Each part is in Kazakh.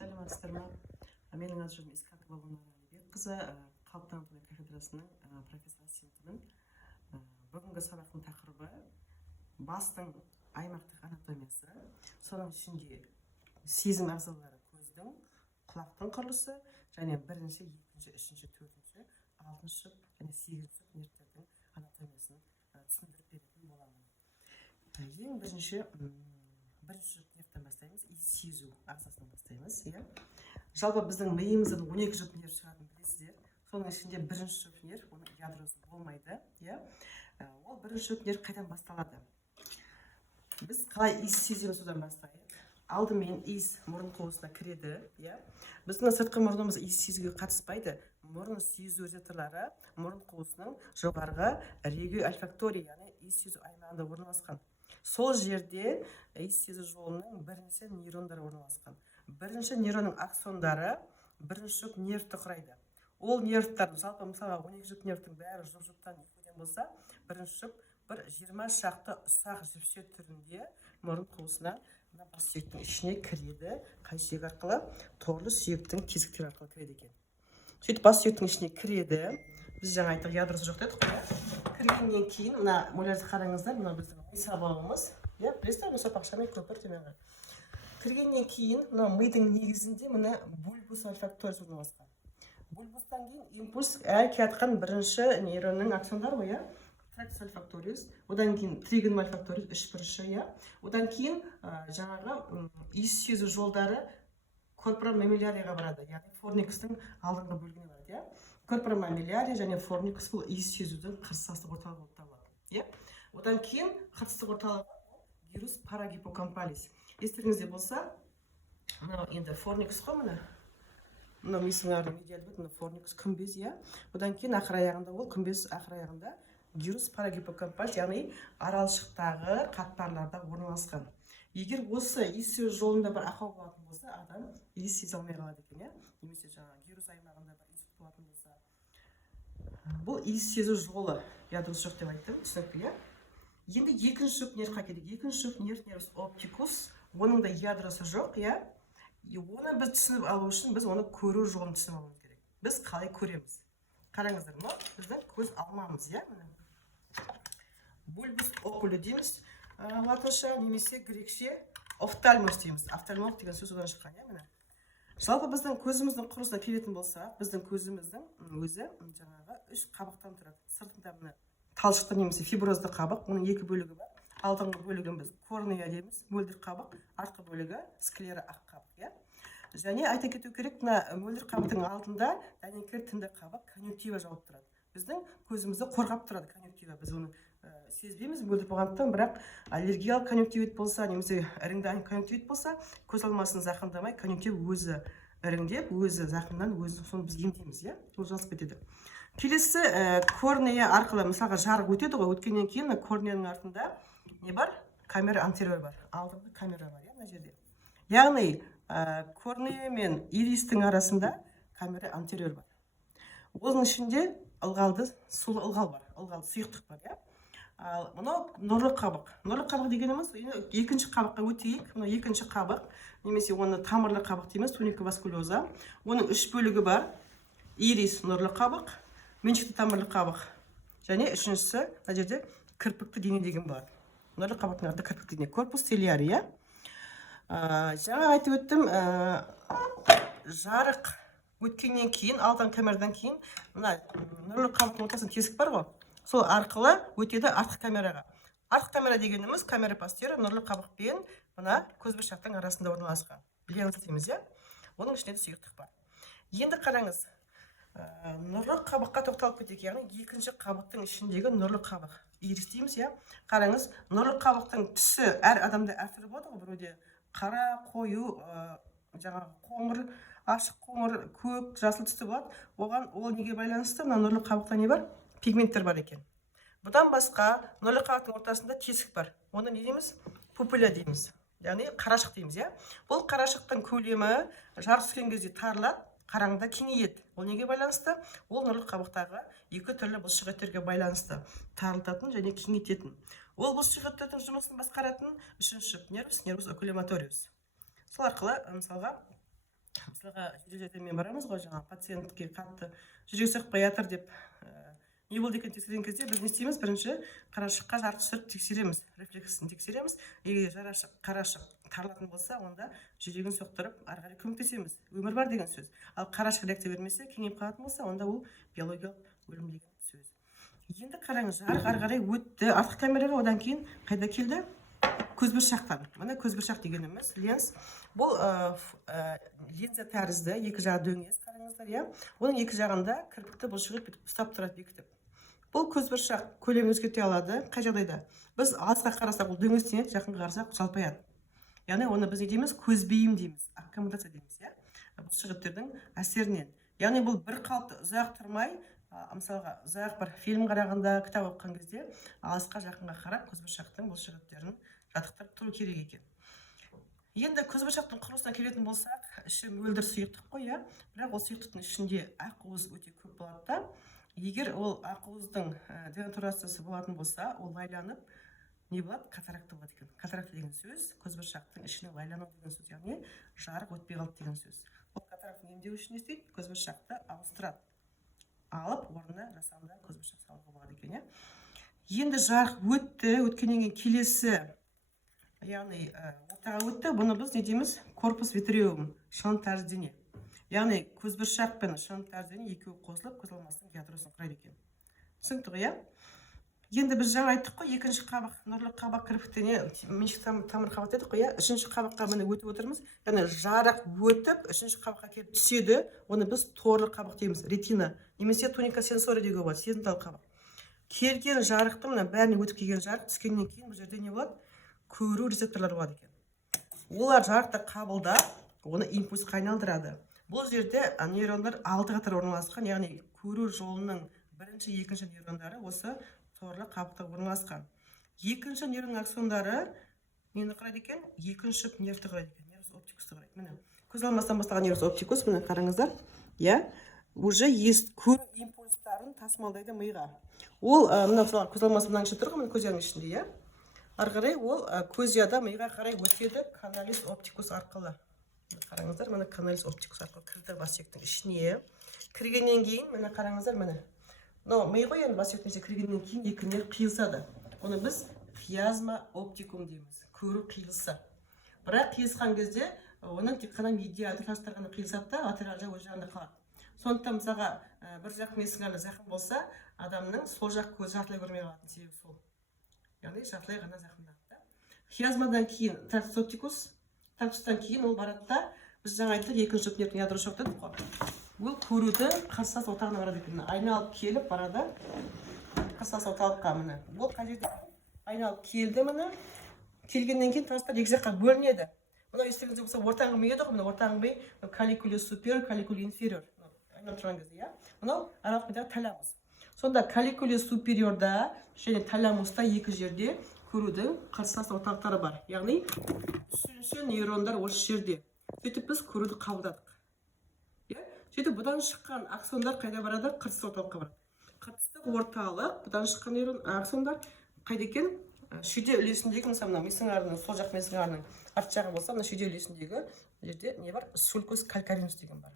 Саламатсыздар ма? Менің аты-жөнім Искакова Гүлнар Әлібекқызы, қалыптану кафедрасының профессор ассистентімін. Бүгінгі сабақтың тақырыбы бастың аймақтық анатомиясы. Соның ішінде сезім ағзалары көздің, құлақтың құрылысы және бірінші, екінші, үшінші, төртінші, алтыншы және сегізінші нервтердің анатомиясын түсіндіріп беретін боламын. Ең бірінші нервтен бастаймыз, иіс сезу ағзасынан бастаймыз. Жалпы біздің миымыздың 12 жұп нерв шығатынын білесіздер. Соның ішінде бірінші жұп нерв, оның ядросы болмайды. Ол бірінші жұп нерв қайдан басталады? Біз қалай иіс сеземіз, содан бастайық. Алдымен иіс мұрын қуысына кіреді. Біздің сыртқы мұрнымыз иіс сезуге қатыспайды. Мұрын сезу резепторлары мұрын қуысының жоғарғы регио ольфакторий, яғни иіс сезу аймағында орналасқан. Сол жерде иіс сезу жолының бірінші нейрондары орналасқан. Бірінші нейронның аксондары бірінші жұп нервті құрайды. Ол нервтар, жалпы мысалға 12 жұп нервтің бәрі жұп-жұптан екіден болса, бірінші жұп бір 20 шақты ұсақ жіпше түрінде мұрын қуысына бас сүйектің ішіне кіреді. Қай сүйек арқылы? Торлы сүйектің тесіктері арқылы кіреді екен. Сөйтіп бас сүйектің ішіне кіреді. Біз жаңа айттық, ядросы жоқ дедік қой. Кіргеннен кейін мына мөлерді қараңыздар, мына біздің ми сабағымыз. Білесіздер, сопақшамен көпір төменгі. Кіргеннен кейін мына мидың негізінде мына бульбус ольфакторис орналасқан. Бульбустан кейін импульс келатқан бірінші нейронның аксондары ғой, трактус ольфакторис, одан кейін тригон ольфакторис, бірінші. Одан кейін жаңағы иіс сезу жолдары корпора мамиллярияға барады, яғни форникустың алдыңғы бөлігіне барады. Корпора мамиллярия және форникус бұл иіс сезудің қырсастық орталығы болып табылады. Одан кейін қырсастық орталығы гирус парагиппокампалис. Естеріңізде болса, мынау енді форникус қой, мынау мисыңардың медиал бөлігі, форникус күмбез. Одан кейін ақыр аяғында ол күмбез ақыр аяғында гирус парагиппокампалис, яғни аралшықтағы қатпарларда орналасқан. Егер осы иіс сезу жолында бір ақау болатын болса, адам иіс сезе алмай қалады екен, немесе жаңағы гирус аймағында бір инсульт болатын болса. Бұл иіс сезу жолы ядросы жоқ деп айттым, түсінікті. Енді екінші жұп нервқа келейік. Екінші жұп нервус оптикус, оның да ядросы жоқ, оны біз түсініп алу үшін біз оны көру жолын түсініп алуымыз керек. Біз қалай көреміз? Қараңыздар, біздің көз алмамыз, бульбус окули дейміз, латынша немесе грекше офтальмус дейміз. Офтальмолог деген сөз одан шыққан. Жалпы біздің көзіміздің құрылысына келетін болса, біздің көзіміздің өзі жаңағы 3 қабықтан тұрады. Сыртында мына талшықты немесе фиброзды қабық, оның 2 бөлігі бар. Алдыңғы бөлігін біз корнея дейміз, мөлдір қабық, артқы бөлігі склера ақ қабық. Және айта кету керек, мына мөлдір қабықтың алдында дәнекер тінді қабық конъюнктива жауып тұрады. Біздің көзімізді қорғап тұрады конъюнктива. Біз оны сезбейміз мөлдір болғандықтан, бірақ аллергиялық конъюнктивит болса, немесе іріңді конъюнктивит болса, көз алмасын зақымдамай, конъюнктив өзі іріңдеп, өзі зақымдан өзі соны біз емдейміз, ол жазып кетеді. Келесі корнея арқылы мысалға жарық өтеді ғой, өткеннен кейін корнеяның артында не бар? Камера антериор бар, алдыңғы камера бар, мына жерде. Яғни корнея мен иристің арасында камера антериор бар. Оның ішінде ылғалды, сулы ылғал бар, ылғалды сұйықтық бар. Мынау нұрлы қабық. Нұрлы қабық дегеніміз екінші қабыққа өтейік. Мынау екінші қабық, немесе оны тамырлы қабық дейміз, туника васкулеза. Оның 3 бөлігі бар. Ирис нұрлы қабық, меншікті тамырлы қабық. Және үшіншісі, мына жерде кірпікті дене деген бар. Нұрлы қабықтың аты кірпікті дене, корпус целиарий. Жаңа айтып өттім, жарық өткеннен кейін, алдын камерадан кейін, мына нұрлы қабықтың ортасында тесік бар ғой. Сол арқылы өтеді артқы камераға. Артқы камера дегеніміз камера постера нұрлы қабықпен мына көзбіршақтың арасында орналасқан. Білеміз дейміз, оның ішінде де сұйықтық бар. Енді қараңыз, нұрлы қабыққа тоқталып кетейік, яғни екінші қабықтың ішіндегі нұрлы қабық. Ирис дейміз, қараңыз, нұрлы қабықтың түсі әр адамда әртүрлі болады ғой, біреуде қара, қою, жаңағы қоңыр, ашық қоңыр, көк, жасыл түсті болады. Оған ол неге байланысты? Мына нұрлы қабықта не бар? Пигменттер бар екен. Бұдан басқа нұрлы қабықтың ортасында тесік бар. Оны не дейміз? Пупиля дейміз. Яғни қарашық дейміз. Бұл қарашықтың көлемі жарық түскен кезде тарылады, қараңғыда кеңейеді. Ол неге байланысты? Ол нұрлы қабықтағы 2 түрлі бұлшықеттерге байланысты. Тарылтатын және кеңейтетін. Ол бұлшықеттердің жұмысын басқаратын 3-ші нервус окуломаториус. Сол арқылы мысалға мысалға жедел жәрдеммен барамыз ғой, жаңағы пациентке қатты жүрек соқпай жатыр деп не болды екен тексерген кезде біз не істейміз? Бірінші қарашыққа жарық түсіріп тексереміз, рефлексын тексереміз. Егер қарашық тарылатын болса, онда жүрегін соқтырып ары қарай көмектесеміз. Өмір бар деген сөз. Ал қарашық реакция бермесе, кеңейіп қалатын болса, онда ол биологиялық өлім деген сөз. Енді қараңыз, жарық ары қарай өтті артқы камераға, одан кейін қайда келді? Көзбұршақтан. Мына көзбұршақ дегеніміз ленз. Бұл линза тәрізді, екі жағы дөңес, қараңыздар, иә. Оның екі жағында кірпікті бұлшық ет ұстап тұрады бекітіп. Бұл көзбұршақ көлемін өзгерте алады. Қай жағдайда? Біз алысқа қарасақ, ол дөңестенеді, жақынға қарасақ жалпаяды. Яғни оны біз не дейміз? Көзбейім дейміз, аккомодация дейміз, иә. Бұлшық еттердің әсерінен. Яғни бұл бір қалыпты ұзақ тұрмай, мысалға ұзақ бір фильм қарағанда, кітап оқыған кезде алысқа жақынға қарап көзбұршақтың бұлшық еттерін жатықтырып тұру керек екен. Енді көзбұршақтың құрылысына келетін болсақ, іші мөлдір сұйықтық қой, иә. Бірақ ол сұйықтықтың ішінде ақуыз өте көп болады да. Егер ол ақуыздың денатурациясы болатын болса, ол лайланып не болады? Катаракта болады екен. Катаракта деген сөз көзбұршақтың ішіне лайлану деген сөз, яғни жарық өтпей қалды деген сөз. Ол катарактаны емдеу үшін не істейді? Көзбұршақты ауыстырады. Алып, орнына жасанды көзбұршақ салуға болады екен, иә. Енді жарық өтті, өткеннен кейін келесі, яғни ортаға өтті, бұны біз не дейміз? Корпус витреум, шылым тәрізді дене. Яғни көзбұршақ пен шылым тәрізді дене екеуі қосылып көз алмасының ядросын құрайды екен. Түсінікті ғой, иә? Енді біз жаңа айттық қой, екінші қабық, нұрлы қабақ кірпіктене меншік тамыр қабақ дедік қой, иә? Үшінші қабаққа міне өтіп отырмыз. Яғни жарық өтіп, үшінші қабаққа келіп түседі. Оны біз торлы қабақ дейміз, ретина, немесе туника сенсори деуге болады, сезімтал қабақ. Келген жарықты, мына бәріне өтіп келген жарық түскеннен кейін бұл жерде не болады? Көру рецепторлары болады екен. Олар жарықты қабылдап, оны импульсқа айналдырады. Бұл жерде нейрондар алты қатар орналасқан, яғни көру жолының бірінші, екінші нейрондары осы торлы қабықта орналасқан. Екінші нейрон аксондары нені құрайды екен? Екінші нервті құрайды екен, нервус оптикусты құрайды. Міне, көз алмастан бастаған нервус оптикус, міне қараңыздар, иә, уже көру импульстарын тасымалдайды миға. Ол мына көз алмасы мына тұр ғой, көз яғының ішінде, иә. Ары қарай ол көз яда миға қарай өтеді каналис оптикус арқылы. Қараңыздар, міне каналис оптикус арқылы кірді бассүйектің ішіне. Кіргеннен кейін, міне қараңыздар, міне. Ми ғой енді бассүйектің ішіне кіргеннен кейін екі нерв қиылысады. Оны біз хиазма оптикум дейміз. Көру қиылысы. Бірақ қиылысқан кезде оның тек қана медиатор тастар ғана қиылысады да, латерал жақ өз жағында қалады. Сондықтан мысалға бір жақ миысына зақым болса, адамның сол жақ көзі жартылай көрмей қалатын себебі сол. Яғни жартылай ғана зақымданды. Хиазмадан кейін трактус оптикус, трактустан кейін ол барады да, біз жаңа айттық, екінші нервтің ядросы жоқ дедік қой. Ол көруді қарсылас орталығына барады екен. Айналып келіп барады қарсылас орталыққа, міне. Ол қай жерде айналып келді, міне. Келгеннен кейін трактустар екі жаққа бөлінеді. Мына естеріңізде болса, ортаңғы ми еді ғой, міне ортаңғы ми калликулус superior, калликулус inferior. Айналып тұрған кезде, иә. Мынау аралық мидағы таламус. Сонда калликулус супериорда және таламуста екі жерде көрудің қарсылас орталықтары бар. Яғни үшінші нейрондар осы жерде. Сөйтіп біз көруді қабылдадық. Сөйтіп бұдан шыққан аксондар қайда барады? Қыртыс орталыққа барады. Қыртыстық орталық, бұдан шыққан нейрон аксондар қайда екен? Шүйде үлесіндегі, мысалы, мисыңарының, сол жақ мисыңарының арт жағы болса, мына шүйде үлесіндегі жерде не бар? Сулькус калькаринус деген бар.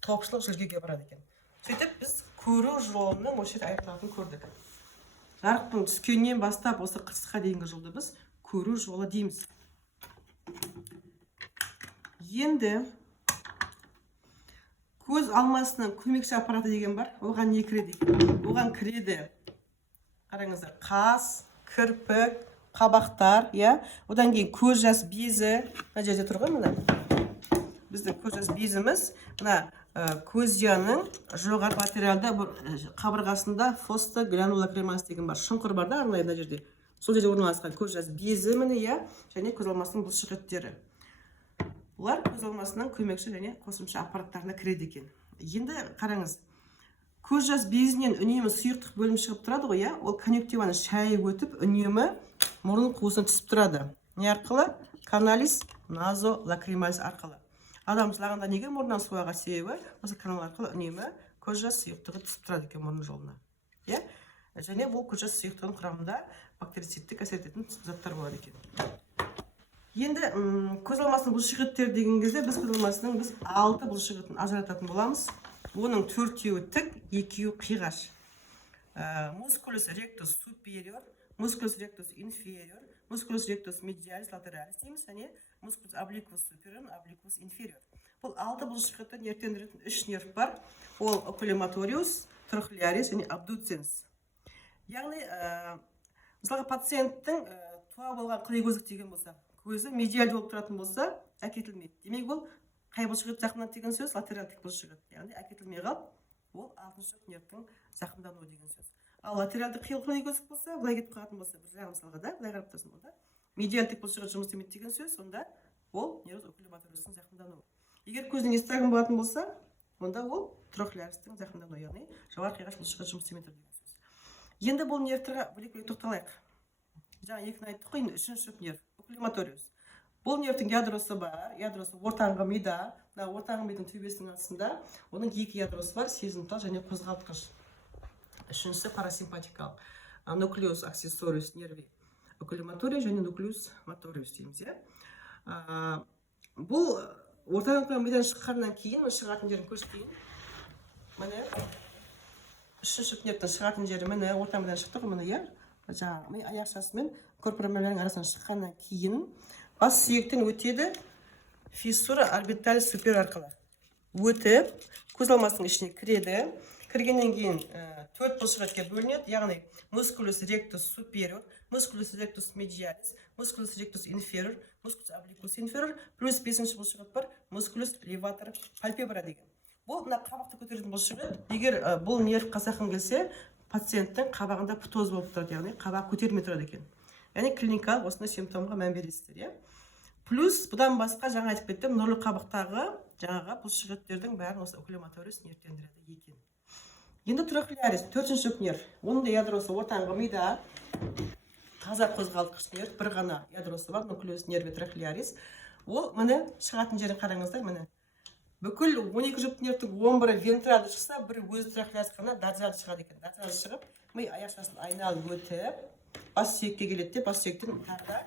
Топшылық жүлгеге барады екен. Сөйтіп біз көру жолының осы жерде аяқталатынын көрдік. Жарықтың түскеннен бастап осы қыртысқа дейінгі жолды біз көру жолы дейміз. Енді көз алмасының көмекші аппараты деген бар. Оған не кіреді? Оған кіреді, қараңыздар, қас, кірпік, қабақтар, иә. Одан кейін көз жас безі, мына жерде тұр ғой, мына. Біздің көз жас безіміз, мына көзияның жоғары латералды қабырғасында фосто гранула кремас деген бар. Шұңқыр бар да, арнайы мына жерде. Сол жерде орналасқан көз жас безі, міне, иә, және көз алмасының бұлшық еттері. Олар көз алмасының көмекші және қосымша аппараттарына кіреді екен. Енді қараңыз, көз жас безінен үнемі сұйықтық бөлім шығып тұрады ғой, иә? Ол конъюнктиваны шайып өтіп, үнемі мұрын қуысына түсіп тұрады. Не арқылы? Каналис назолакрималис арқылы. Адам жылағанда неге мұрнынан су ағар себебі? Осы канал арқылы үнемі көз жас сұйықтығы түсіп тұрады екен мұрын жолына. Иә? Және бұл көз жас сұйықтығының құрамында бактерицидтік әсер ететін заттар болады екен. Енді көз алмасының бұлшықеттері деген кезде біз көз алмасының 6 бұлшықетін ажырататын боламыз. Оның 4-еуі тік, 2-еуі қиғаш. Musculus rectus superior, musculus rectus inferior, musculus rectus medialis lateralis дейміз, және musculus obliquus superior, obliquus inferior. Бұл 6 бұлшықетті нервтендіретін 3 нерв бар. Ол oculomotorius, trochlearis және abducens. Яғни, мысалға пациенттің туа болған қырық көздік деген болса, көзі медиалды болып тұратын болса, әкетілмейді. Демек ол қай бұлшықет зақымданды деген сөз, латеральдік бұлшықет. Яғни әкетілмей қалып, ол 6-шы нервтің зақымдануы деген сөз. Ал латеральдік қиылқылы көздік болса, былай кетіп қалатын болса, бір жағын мысалға да, былай қарап тұрсын болда, медиальдік бұлшықет жұмыс істемейді деген сөз, сонда ол нервус окуломоториустың зақымдануы. Егер көздің естагін болатын болса, онда ол трохлеарistің зақымдануы, яғни жоғары қиғаш бұлшықет жұмыс істемей тұр деген сөз. Енді бұл нервтерге бөлек-бөлек тоқталайық. Жаңа екіні айттық қой, енді 3-ші нерв окуломоториус. Бұл нервтің ядросы бар, ядросы ортаңғы мида, ортаңғы мидың төбесінің астында, оның 2 ядросы бар, сезімтал және қозғалтқыш. 3-ші парасимпатикалық, нуклеус аксессориус нерви окуломотория және нуклеус моториус дейміз. Бұл ортаңғы мидан шыққаннан кейін, шығатын жерін көрсетейін. Міне 3-ші нервтің шығатын жері міне ортаңғы мидан шықты ғой, міне жаңағы ми аяқшасы мен көрпіремелердің арасынан шыққаннан кейін бас сүйектен өтеді фиссура орбиталис супер арқылы. Өтіп, көз алмасының ішіне кіреді. Кіргеннен кейін 4 бұлшықетке бөлінеді, яғни musculus rectus superior, musculus rectus medialis, musculus rectus inferior, musculus obliquus inferior, плюс 5-ші бұлшықет бар, musculus levator palpebra деген. Бұл қабақты көтеретін бұлшықет. Егер бұл нерв қасақын келсе, пациенттің қабағында птоз болып тұрады, яғни қабақ көтермей тұрады екен. Яғни клиникалық осындай симптомға мән бересіздер. Плюс бұдан басқа жаңа айтып кеттім, нұрлы қабақтағы жаңағы бұлшықеттердің бәрін осы окуломоториус нервтендіреді екен. Енді трохлеарис 4-ші нерв. Оның да ядросы ортаңғы мида, таза қозғалтқыш нерв, бір ғана ядросы бар, нуклеус нерви трохлеарис. Ол міне шығатын жерін қараңыздар, міне. Бүкіл 12 жұп нервтің 11-і вентралды шықса, бірі өзі трохлеарис қана дорзалды шығады екен. Дорзалды шығып, ми аяқшасын айналып өтіп, бас сүйекке келеді, бас сүйектен тағы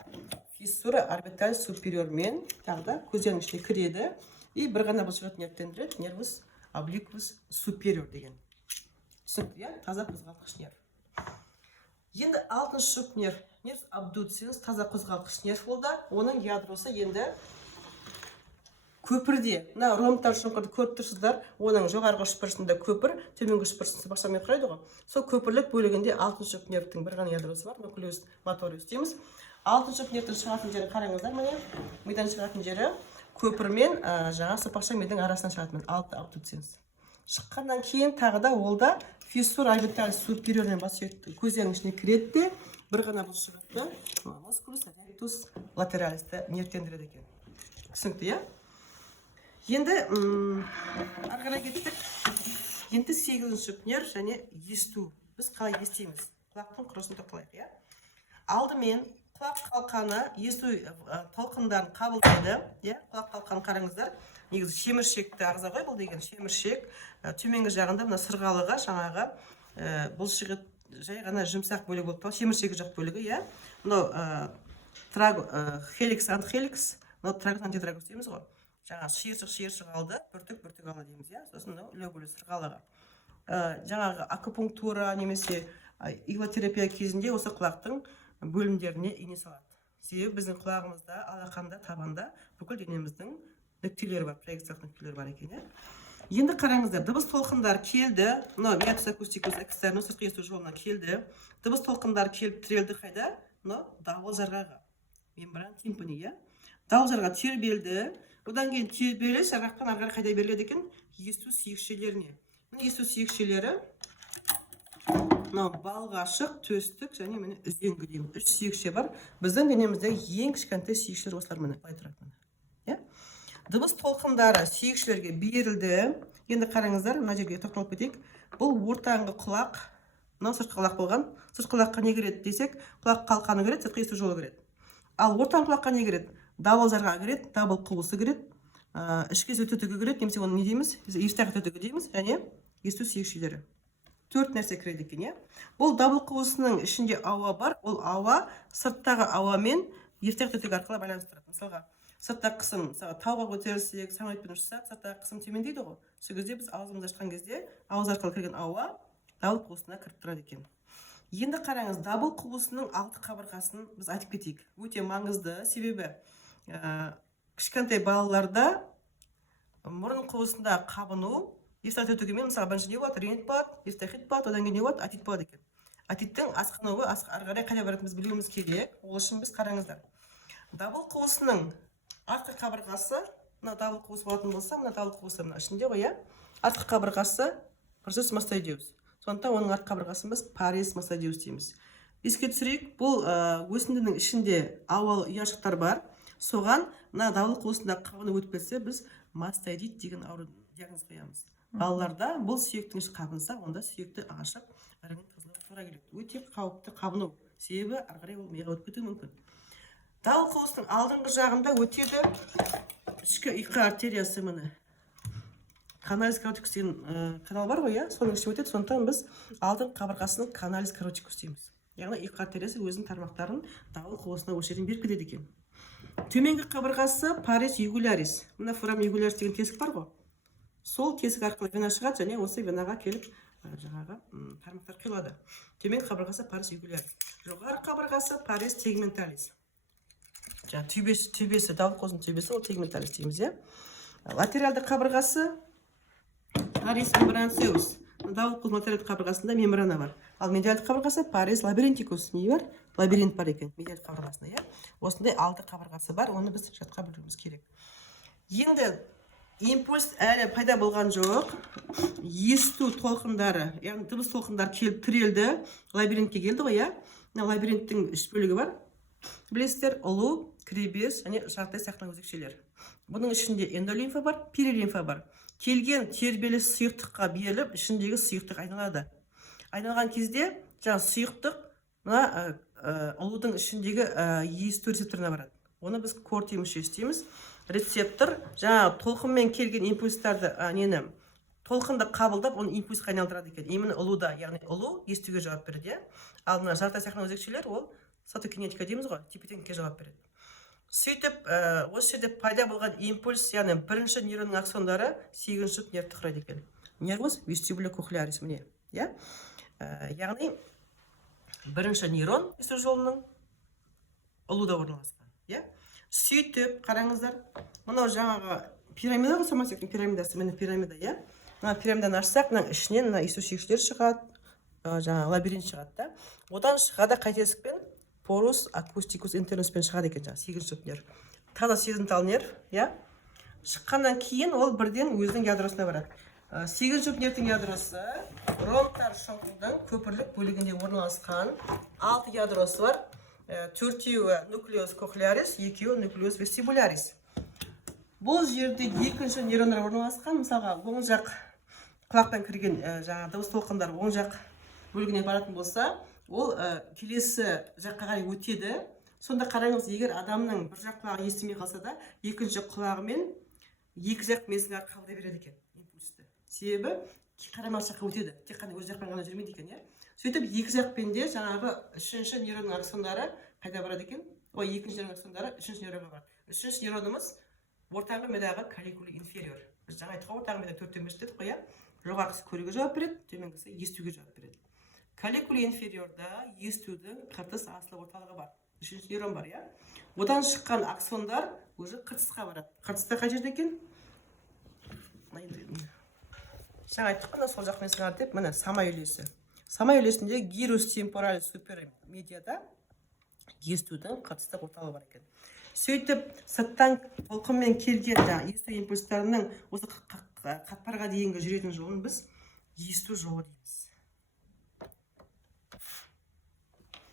фиссура орбиталис супериор мен тағы көздердің ішіне кіреді. И бір ғана бұлшықет нервтендіреді, нервус обликвус супериор деген. Түсінікті, таза қозғалтқыш нерв. Енді 6-шы нерв, нервус абдуценс, таза қозғалтқыш нерв болды. Оның ядросы енді көпірде. Ромтар шұңқырды көріп тұрсыздар, оның жоғарғы үшбұрышында көпір, төменгі үшбұрышында бақшамен құрайды ғой. Сол көпірлік бөлігінде 6-шы нервтің бір ғана ядросы бар, нуклеус моториус дейміз. 6-шы нервтің шығатын жері қараңыздар, міне, мидан шығатын жері көпірмен жаңа сопақша мидың арасынан шығатын 6 абдуценс. Шыққаннан кейін тағы да ол да фиссура орбиталис супериормен бас сүйектің көздердің ішіне кіреді де, бір ғана бұлшықетті musculus rectus lateralis нервтендіреді екен. Түсінікті, Енді ары қарай кеттік. Енді 8-ші нерв және есту. Біз қалай естиміз? Құлақтың құрысын тоқталайық, Алдымен құлақ қалқаны есту толқындарын қабылдайды, Құлақ қалқаны қараңыздар. Негізі шеміршекті ағза ғой, бұл деген шеміршек. Төменгі жағында мына сырғалыға жаңағы бұлшықет жай ғана жұмсақ бөлігі болып тұрады. Шеміршегі жоқ бөлігі, хеликс антхеликс, трагус антитрагус дейміз ғой. Жаңа шиыршық алды, бүртік алды дейміз, сосын лөгілі сырғалыға. Жаңағы акупунктура немесе иглотерапия кезінде осы құлақтың бөлімдеріне ине салады. Себебі біздің құлағымызда, алақанда, табанда бүкіл денеміздің нүктелері бар, проекциялық нүктелері бар екен. Енді қараңыздар, дыбыс толқындар келді, миокус акустикус экстернус сыртқы есту жолына келді. Дыбыс толқындар келіп тірелді қайда? Дауыл жарғаға. Мембран тимпани, дауыл жарға тербелді. Одан кейін тербелі жарғақтан арғар қайда беріледі екен? Есту сүйекшелеріне. Есту сүйекшелері балғашық, төстік және міне үзеңгі деймін. 3 сүйекше бар. Біздің денемізде ең кішкентай сүйекшелер осылар міне былай тұрады. Дыбыс толқындары сүйекшелерге берілді. Енді қараңыздар, мына жерге тоқталып кетейік. Бұл ортаңғы құлақ, сыртқы құлақ болған. Сыртқы құлаққа не кіреді десек, құлақ қалқаны кіреді, сыртқы есту жолы кіреді. Ал ортаңғы құлаққа не кіреді? Дабыл жарға кіреді, дабыл қуысы кіреді, ішкі есту түтігі кіреді, немесе оны не дейміз? Естағы түтігі дейміз, және есту сүйекшелері. 4 нәрсе кіреді екен, Бұл дабыл қуысының ішінде ауа бар. Ол ауа сырттағы ауамен ефтах төтек арқылы байланыстырады. Мысалға, сырттағы қысым, мысалы тауға көтерілсек, самолетпен ұшсақ, сырттағы қысым төмендейді ғой. Сол кезде біз аузымызды ашқан кезде ауыз арқылы кірген ауа дабыл қуысына кіріп тұрады екен. Енді қараңыз, дабыл қуысының алты қабырғасын біз айтып кетейік. Өте маңызды, себебі кішкентай балаларда мұрын қуысында қабыну, ефтах төтегімен мысалы бірінші не болады? Рентген болады, ефтахит болады, одан кейін не болады? Атит болады екен. Атиттің асқынуы ары қарай қайда баратынын біз білуіміз керек. Ол үшін біз қараңыздар. Дабыл қуысының артқы қабырғасы, мына дабыл қуысы болатын болса, мына дабыл қуысы мына ішінде ғой, иә? Артқы қабырғасы процесс мастодиус. Сондықтан оның артқы қабырғасын біз парез мастодиус дейміз. Еске түсірейік, бұл өсіндінің ішінде ауалы ұяшықтар бар. Соған мына дабыл қуысында қабыну өтіп кетсе, біз мастодит деген ауру диагноз қоямыз. Балаларда бұл сүйектің іші қабынса, онда сүйекті ашып, іріңін тазалауға тура келеді. Өте қауіпті қабыну. Себебі ары қарай ол миға өтіп кетуі мүмкін. Дабыл қуысының алдыңғы жағында өтеді ішкі ұйқы артериясы, міне. Каналис каротикус деген канал бар ғой, иә? Соның ішінде өтеді. Сондықтан біз алдыңғы қабырғасының каналис каротикус дейміз. Яғни ұйқы артериясы өзінің тармақтарын дабыл қуысына осы жерден беріп кетеді екен. Төменгі қабырғасы парез югулярис. Мына форам югулярис деген тесік бар ғой. Сол тесік арқылы вена шығады, және осы венаға келіп жаңағы тармақтар құйылады. Төменгі қабырғасы парез югулярис. Жоғары қабырғасы парез тегменталис. Жаңа түйбесі, дабыл қуысының түйбесі, ол тегменталис дейміз, иә? Латералды қабырғасы парез мембранциус. Дабыл қуысының латералды қабырғасында мембрана бар. Ал медиалды қабырғасы парез лабиринтикус. Не бар? Лабиринт бар екен медиалды қабырғасында, иә? Осындай алты қабырғасы бар, оны біз жатқа білуіміз керек. Енді импульс әлі пайда болған жоқ. Есту толқындары, яғни дыбыс толқындары келіп тірелді, лабиринтке келді ғой, иә? Лабиринттің үш бөлігі бар. Білесіздер, ұлу, кіребес және жағдай сияқты өзекшелер. Бұның ішінде эндолимфа бар, перилимфа бар. Келген тербеліс сұйықтыққа беріліп, ішіндегі сұйықтық айналады. Айналған кезде жаңа сұйықтық мына ұлудың ішіндегі есту рецепторына барады. Оны біз корти мүшесі дейміз. Рецептор жаңа толқынмен келген импульстарды, толқынды қабылдап, оны импульсқа айналдырады екен. Именно ұлуда, яғни ұлу естуге жауап береді. Ал мына жағдай сияқты өзекшелер ол сатокинетика дейміз ғой, типотенкке жауап береді. Сөйтіп, осы жерде пайда болған импульс, яғни бірінші нейронның аксондары 8-ші жұп нервті құрайды екен. Нервус вестибулокохлеарис, міне, иә? Яғни бірінші нейрон есту жолының ұлуда орналасқан, иә? Сөйтіп, қараңыздар, мынау жаңағы пирамида ғой, сомасектің пирамидасы, міне пирамида, иә? Мына пирамиданы ашсақ, мына ішінен есту шекшілер шығады, жаңа лабиринт шығады да. Одан шығады қайтесікпен порус акустикус интернуспен шығады екен, жаңа 8-ші жұп нерв. Тағы сезімтал нерв, иә? Шыққаннан кейін ол бірден өзінің ядросына барады. 8-ші жұп нервтің ядросы ромтар шоқудың көпірлік бөлігінде орналасқан 6 ядросы бар. 4-еуі нуклеус кохлеарис, 2-еуі нуклеус вестибулярис. Бұл жерде екінші нейрондар орналасқан, мысалға оң жақ құлақтан кірген жаңа дыбыс толқындар оң жақ бөлігіне баратын болса, ол келесі жаққа қарай өтеді. Сонда қараңыз, егер адамның бір жақ құлағы естімей қалса да, екінші құлағымен екі жақ мезгіл қабылдай береді екен импульсті. Себебі қарамас жаққа өтеді, тек қана өз жақпен ғана жүрмейді екен, иә? Сөйтіп екі жақпен де жаңағы үшінші нейронның аксондары қайда барады екен? Ой, екінші нейронның аксондары үшінші нейронға барады. Үшінші нейронымыз ортаңғы мидағы калликули инфериор. Біз жаңа айтқан ортаңғы мида 4-5 дедік қой, иә? Жоғарғысы көруге жауап береді, төменгісі естуге жауап береді. Калликули инфериорда естудің қыртыс асылы орталығы бар. Үшінші нейрон бар, иә? Одан шыққан аксондар уже қыртысқа барады. Қыртыста қай жерде екен? Жаңа айттық қана сол жақ мезгіл деп, міне самай үлесі. Самай үлесінде гирус темпоралис супермедиада естудің қыртысты орталығы бар екен. Сөйтіп, сырттан толқынмен келген есту импульстарының осы қатпарға дейінгі жүретін жолын біз есту жолы дейміз.